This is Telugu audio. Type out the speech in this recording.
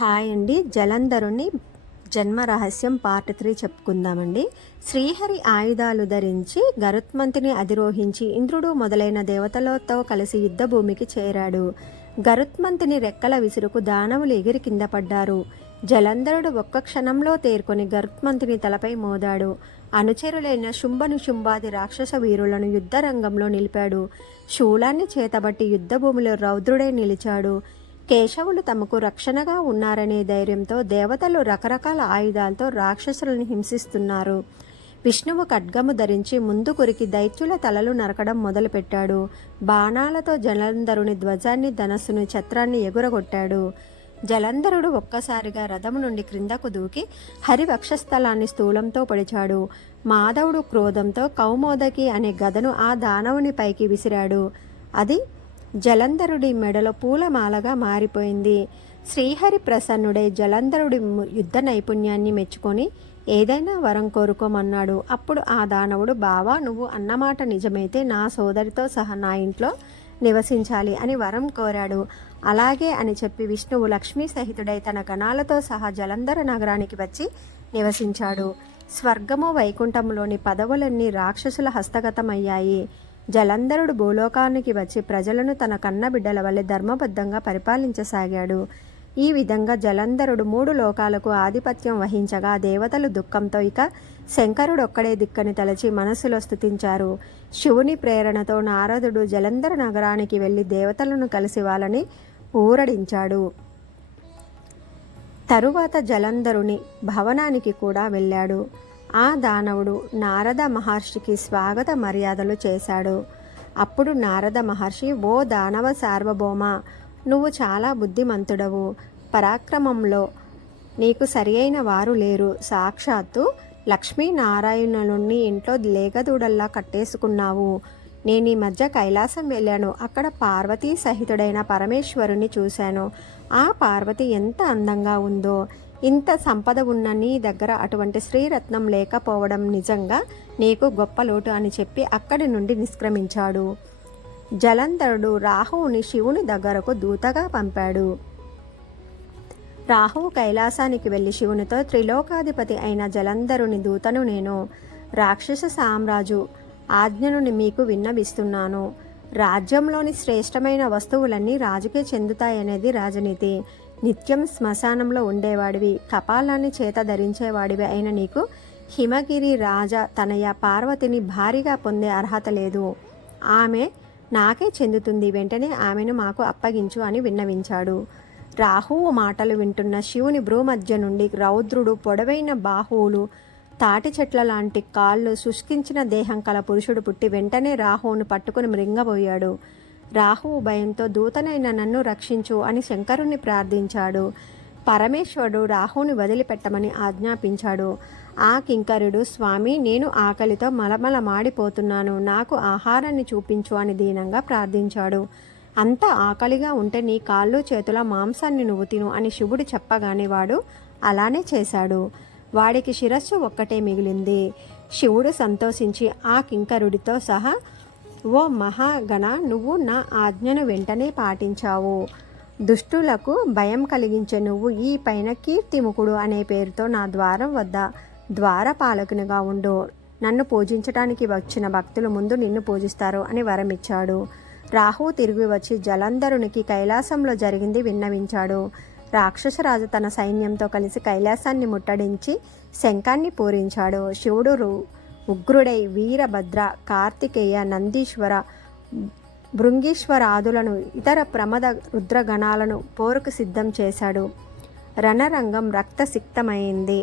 హాయ్ అండి. జలంధరుని జన్మ రహస్యం పార్ట్ 3 చెప్పుకుందామండి. శ్రీహరి ఆయుధాలు ధరించి గరుత్మంతుని అధిరోహించి ఇంద్రుడు మొదలైన దేవతలతో కలిసి యుద్ధభూమికి చేరాడు. గరుత్మంతుని రెక్కల విసురుకు దానవులు ఎగిరి కింద పడ్డారు. జలంధరుడు ఒక్క క్షణంలో తేరుకొని గరుత్మంతుని తలపై మోదాడు. అనుచరులైన శుంభాది రాక్షస వీరులను యుద్ధరంగంలో నిలిపాడు. శూలాన్ని చేతబట్టి యుద్ధభూమిలో రౌద్రుడై నిలిచాడు. కేశవులు తమకు రక్షణగా ఉన్నారనే ధైర్యంతో దేవతలు రకరకాల ఆయుధాలతో రాక్షసులను హింసిస్తున్నారు. విష్ణువు ఖడ్గము ధరించి ముందు కురికి దైత్యుల తలలు నరకడం మొదలుపెట్టాడు. బాణాలతో జలంధరుని ధ్వజాన్ని, ధనస్సును, ఛత్రాన్ని ఎగురగొట్టాడు. జలంధరుడు ఒక్కసారిగా రథము నుండి క్రిందకు దూకి హరి వక్షస్థలాన్ని స్థూలంతో పొడిచాడు. మాధవుడు క్రోధంతో కౌమోదకి అనే గదను ఆ దానవుని పైకి విసిరాడు. అది జలంధరుడి మెడలో పూలమాలగా మారిపోయింది. శ్రీహరి ప్రసన్నుడై జలంధరుడి యుద్ధ నైపుణ్యాన్ని మెచ్చుకొని ఏదైనా వరం కోరుకోమన్నాడు. అప్పుడు ఆ దానవుడు, బావా, నువ్వు అన్నమాట నిజమైతే నా సోదరితో సహా నా ఇంట్లో నివసించాలి అని వరం కోరాడు. అలాగే అని చెప్పి విష్ణువు లక్ష్మీ సహితుడై తన గణాలతో సహా జలంధర నగరానికి వచ్చి నివసించాడు. స్వర్గము వైకుంఠములోని పదవులన్నీ రాక్షసుల హస్తగతమయ్యాయి. జలంధరుడు భూలోకానికి వచ్చి ప్రజలను తన కన్నబిడ్డల వలె ధర్మబద్ధంగా పరిపాలించసాగాడు. ఈ విధంగా జలంధరుడు 3 లోకాలకు ఆధిపత్యం వహించగా దేవతలు దుఃఖంతో ఇక శంకరుడొక్కడే దిక్కని తలచి మనస్సులో స్తుతించారు. శివుని ప్రేరణతో నారదుడు జలంధర నగరానికి వెళ్ళి దేవతలను కలిసి వాళ్ళని ఊరడించాడు. తరువాత జలంధరుని భవనానికి కూడా వెళ్ళాడు. ఆ దానవుడు నారద మహర్షికి స్వాగత మర్యాదలు చేశాడు. అప్పుడు నారద మహర్షి, ఓ దానవ సార్వభౌమ, నువ్వు చాలా బుద్ధిమంతుడవు. పరాక్రమంలో నీకు సరి అయిన వారు లేరు. సాక్షాత్తు లక్ష్మీనారాయణుని ఇంట్లో లేగదూడల్లా కట్టేసుకున్నావు. నేను ఈ మధ్య కైలాసం వెళ్ళాను. అక్కడ పార్వతీ సహితుడైన పరమేశ్వరుని చూశాను. ఆ పార్వతి ఎంత అందంగా ఉందో! ఇంత సంపద ఉన్న నీ దగ్గర అటువంటి శ్రీరత్నం లేకపోవడం నిజంగా నీకు గొప్ప లోటు అని చెప్పి అక్కడి నుండి నిష్క్రమించాడు. జలంధరుడు రాహువుని శివుని దగ్గరకు దూతగా పంపాడు. రాహువు కైలాసానికి వెళ్ళి శివునితో, త్రిలోకాధిపతి అయిన జలంధరుని దూతను నేను. రాక్షస సామ్రాజు ఆజ్ఞను మీకు విన్నవిస్తున్నాను. రాజ్యంలోని శ్రేష్టమైన వస్తువులన్నీ రాజుకే చెందుతాయనేది రాజనీతి. నిత్యం శ్మశానంలో ఉండేవాడివి, కపాలాన్ని చేత ధరించేవాడివి అయిన నీకు హిమగిరి రాజా తనయ పార్వతిని భారీగా పొందే అర్హత లేదు. ఆమె నాకే చెందుతుంది. వెంటనే ఆమెను మాకు అప్పగించు అని విన్నవించాడు. రాహువు మాటలు వింటున్న శివుని భ్రూమధ్య నుండి రౌద్రుడు, పొడవైన బాహువులు, తాటి చెట్ల లాంటి కాళ్ళు, శుష్కించిన దేహం కల పురుషుడు పుట్టి వెంటనే రాహువును పట్టుకుని మృంగబోయాడు. రాహువు భయంతో, దూతనైన నన్ను రక్షించు అని శంకరుణ్ణి ప్రార్థించాడు. పరమేశ్వరుడు రాహువుని వదిలిపెట్టమని ఆజ్ఞాపించాడు. ఆ కింకరుడు, స్వామి, నేను ఆకలితో మలమల మాడిపోతున్నాను, నాకు ఆహారాన్ని చూపించు అని దీనంగా ప్రార్థించాడు. అంత ఆకలిగా ఉంటే నీ కాళ్ళు చేతుల మాంసాన్ని నువ్వు తిను అని శివుడు చెప్పగానే వాడు అలానే చేశాడు. వాడికి శిరస్సు ఒక్కటే మిగిలింది. శివుడు సంతోషించి ఆ కింకరుడితో సహా, ఓ మహాగణ, నువ్వు నా ఆజ్ఞను వెంటనే పాటించావు. దుష్టులకు భయం కలిగించే నువ్వు ఈ పైన కీర్తిముఖుడు అనే పేరుతో నా ద్వారం వద్ద ద్వారపాలకునిగా ఉండు. నన్ను పూజించడానికి వచ్చిన భక్తులు ముందు నిన్ను పూజిస్తారు అని వరమిచ్చాడు. రాహువు తిరిగి వచ్చి జలంధరునికి కైలాసంలో జరిగింది విన్నవించాడు. రాక్షసరాజు తన సైన్యంతో కలిసి కైలాసాన్ని ముట్టడించి శంఖాన్ని పూరించాడు. శివుడు ఉగ్రుడై వీరభద్ర, కార్తికేయ, నందీశ్వర, భృంగీశ్వరాదులను ఇతర ప్రమద రుద్రగణాలను పోరుకు సిద్ధం చేశాడు. రణరంగం రక్తసిక్తమైంది.